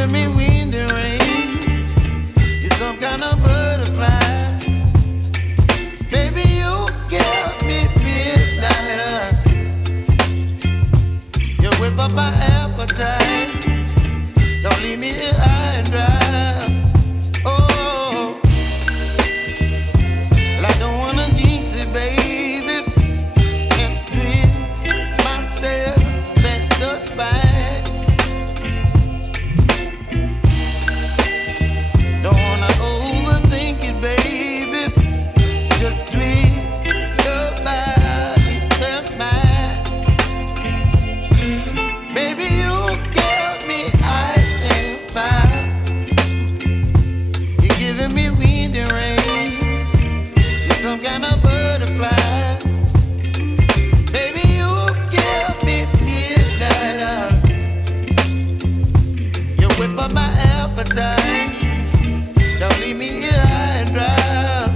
giving me wind and rain. You're some kind of butterfly. Baby, you give me midnight. You whip up my appetite. Don't leave me here high and dry. Oh, well, I don't wanna jinx it, baby, and twist myself at the spine. Don't wanna overthink it, baby. It's just twist your body and mine. Baby, you give me ice and fire. You're giving me wind and rain. You're some kind of butterfly. Baby, you give me midnight. You whip up my appetite. Don't leave me here high and dry.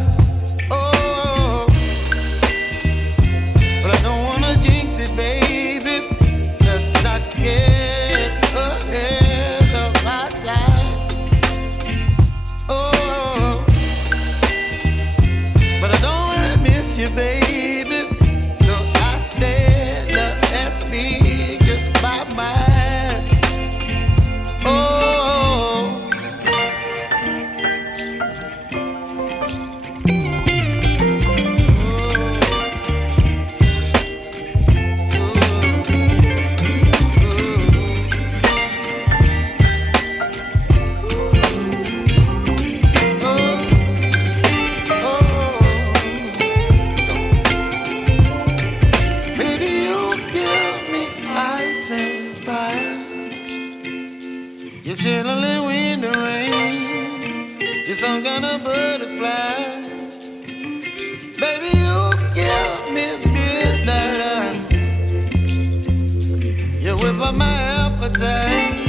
Oh, but I don't wanna jinx it, baby. Let's not get ahead of my time. Oh, but I don't wanna miss you, baby. So I stand up and speak my mind. Oh. Baby, you give me ice and fire. You're chilling wind and rain. You're some kind of butterfly. Baby, you give me midnight. You whip up my appetite.